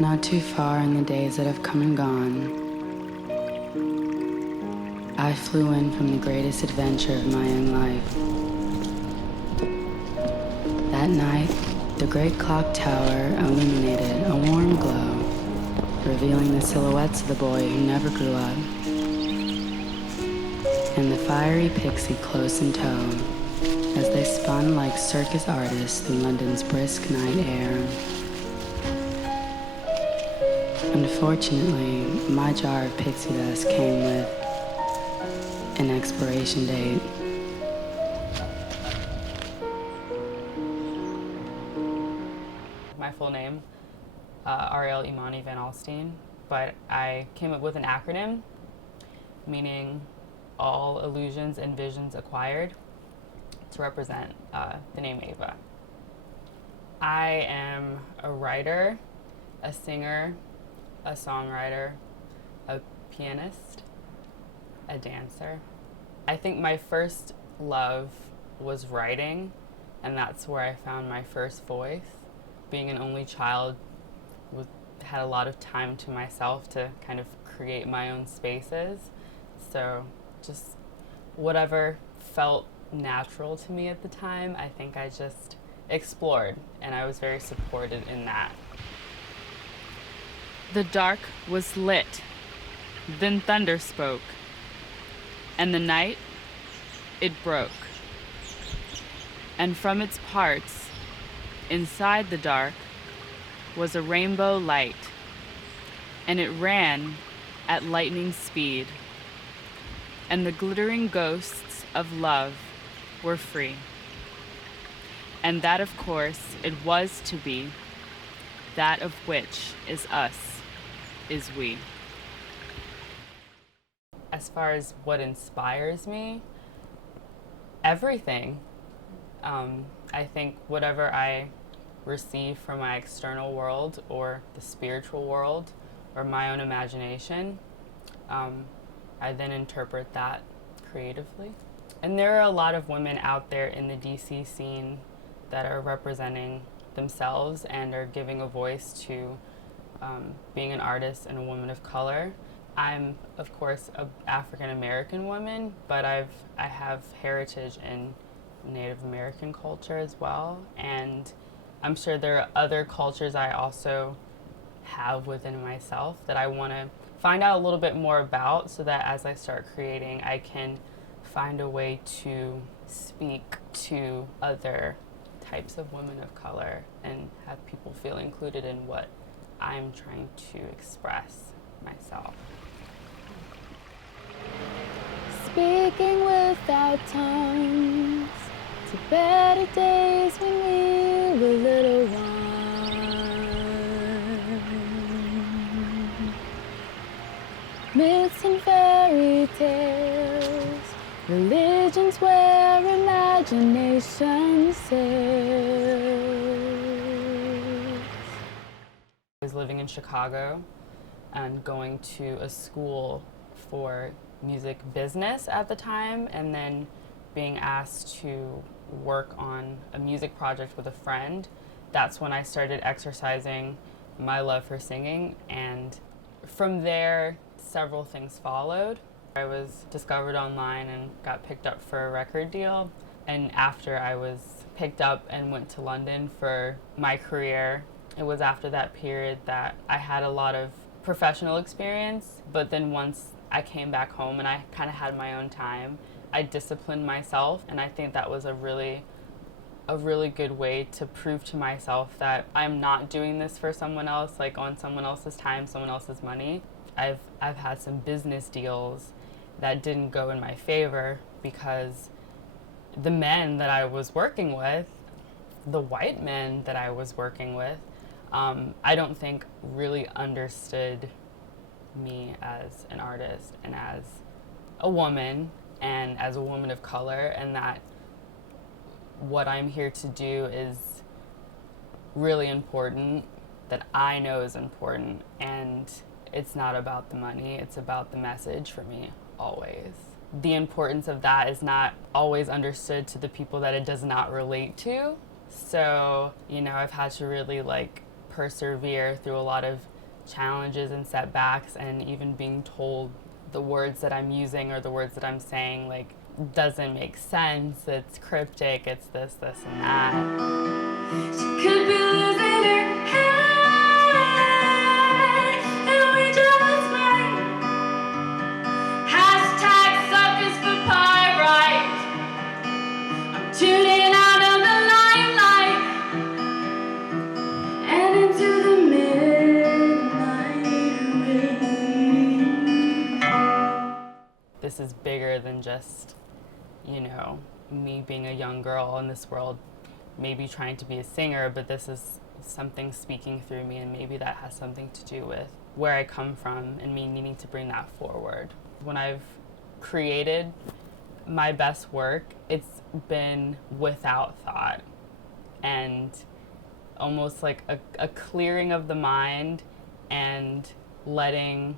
Not too far in the days that have come and gone, I flew in from the greatest adventure of my young life. That night, the great clock tower illuminated a warm glow, revealing the silhouettes of the boy who never grew up, and the fiery pixie close in tow as they spun like circus artists through London's brisk night air. Unfortunately, my jar of pixie dust came with an expiration date. My full name, Ariel Imani Van Alstine, but I came up with an acronym, meaning all illusions and visions acquired, to represent the name AIVA. I am a writer, a singer, a songwriter, a pianist, a dancer. I think my first love was writing, and that's where I found my first voice. Being an only child, had a lot of time to myself to kind of create my own spaces. So just whatever felt natural to me at the time, I think I just explored, and I was very supported in that. The dark was lit, then thunder spoke, and the night, it broke. And from its parts, inside the dark, was a rainbow light, and it ran at lightning speed, and the glittering ghosts of love were free. And that, of course, it was to be, that of which is us, is we. As far as what inspires me, everything. I think whatever I receive from my external world or the spiritual world or my own imagination, I then interpret that creatively. And there are a lot of women out there in the DC scene that are representing themselves and are giving a voice to being an artist and a woman of color. I'm, of course, an African American woman, but I have heritage in Native American culture as well, and I'm sure there are other cultures I also have within myself that I want to find out a little bit more about, so that as I start creating, I can find a way to speak to other types of women of color and have people feel included in what I'm trying to express myself. Speaking without tongues, to better days when we were little ones. Myths and fairy tales, religions where imagination sails. I was living in Chicago and going to a school for music business at the time, and then being asked to work on a music project with a friend. That's when I started exercising my love for singing, and from there several things followed. I was discovered online and got picked up for a record deal, and after I was picked up and went to London for my career, it was after that period that I had a lot of professional experience, but then once I came back home and I kind of had my own time, I disciplined myself, and I think that was a really good way to prove to myself that I'm not doing this for someone else, like on someone else's time, someone else's money. I've had some business deals that didn't go in my favor because the men that I was working with, the white men that I was working with, I don't think really understood me as an artist and as a woman and as a woman of color, and that what I'm here to do is really important, that I know is important, and it's not about the money, it's about the message for me, always. The importance of that is not always understood to the people that it does not relate to. So, you know, I've had to really persevere through a lot of challenges and setbacks, and even being told the words that I'm using or the words that I'm saying like doesn't make sense, it's cryptic, it's this, and that. She could be losing her head, and we just might. Hashtag suckers for pyrite. I'm tuning out of the limelight and into the midnight rain. This is bigger than just, you know, me being a young girl in this world, maybe trying to be a singer, but this is something speaking through me, and maybe that has something to do with where I come from and me needing to bring that forward. When I've created my best work, it's been without thought and almost like a clearing of the mind and letting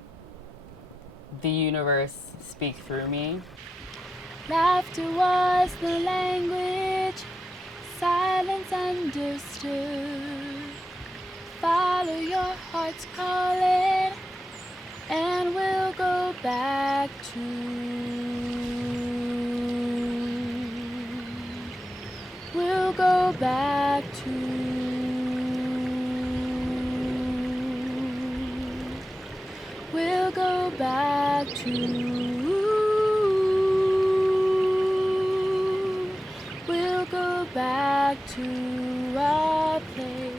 the universe speak through me. Laughter was the language, silence understood. Follow your heart's calling, and we'll go back to. We'll go back to. We'll go back to. We'll go back to our place.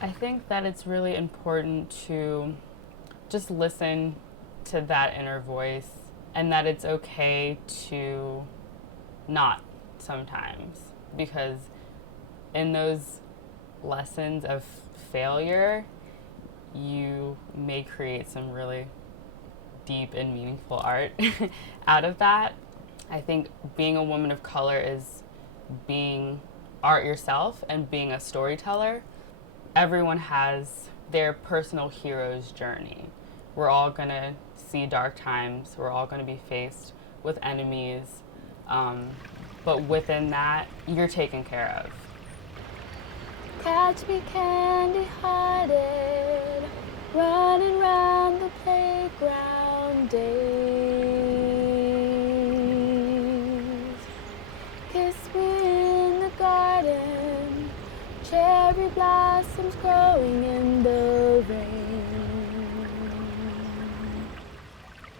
I think that it's really important to just listen to that inner voice, and that it's okay to not sometimes, because in those lessons of failure, you may create some really deep and meaningful art out of that. I think being a woman of color is being art yourself and being a storyteller. Everyone has their personal hero's journey. We're all gonna see dark times. We're all gonna be faced with enemies. But within that, you're taken care of. Catch me candy-hearted, running round the playground day